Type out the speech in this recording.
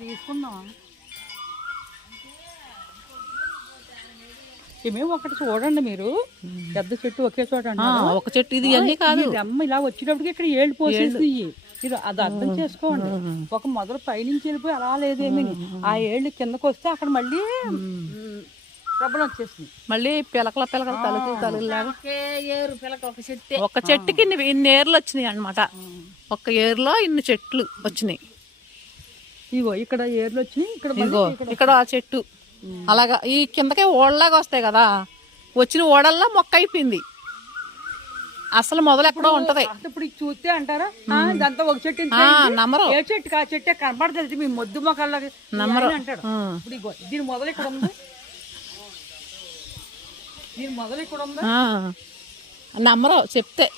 తీసుకుందాం. ఏమేమి ఒకటి చూడండి మీరు, పెద్ద చెట్టు ఒకే చోట ఒక చెట్టు ఇది అన్ని కాదు. అమ్మ ఇలా వచ్చేటప్పటికి ఇక్కడ ఏళ్ళు పోసేసి మీరు అది అర్థం చేసుకోండి. ఒక మొదలు పైనుంచి వెళ్ళిపోయి అలా లేదేమి, ఆ ఏళ్ళు కిందకు వస్తే అక్కడ మళ్ళీ రబ్బలు వచ్చేసింది. మళ్ళీ పిలకల తలుగులాగా ఒక చెట్టుకి ఇన్ని ఏర్లు వచ్చినాయి అన్నమాట. ఒక ఏరులో ఇన్ని చెట్లు వచ్చినాయి. ఇగో ఇక్కడ ఏర్లు వచ్చినాయి, ఇక్కడ ఆ చెట్టు అలాగా ఈ కిందకే ఓడలాగా వస్తాయి కదా, వచ్చిన ఓడల్లా మొక్క అయిపోయింది. అసలు మొదలు ఎక్కడో ఉంటది. ఇప్పుడు చూస్తే అంటారా ఇదంతా ఒక చెట్టు నమ్మరు. ఏ చెట్టు ఆ చెట్టు కనపడదు, మీ మొద్దు మొక్కల్లా నమ్మరు అంటాడు. ఇప్పుడు ఇగో దీని మొదలు ఇక్కడ ఉంది, దీని మొదలు ఇక్కడ ఉంది. నమ్మరు చెప్తే.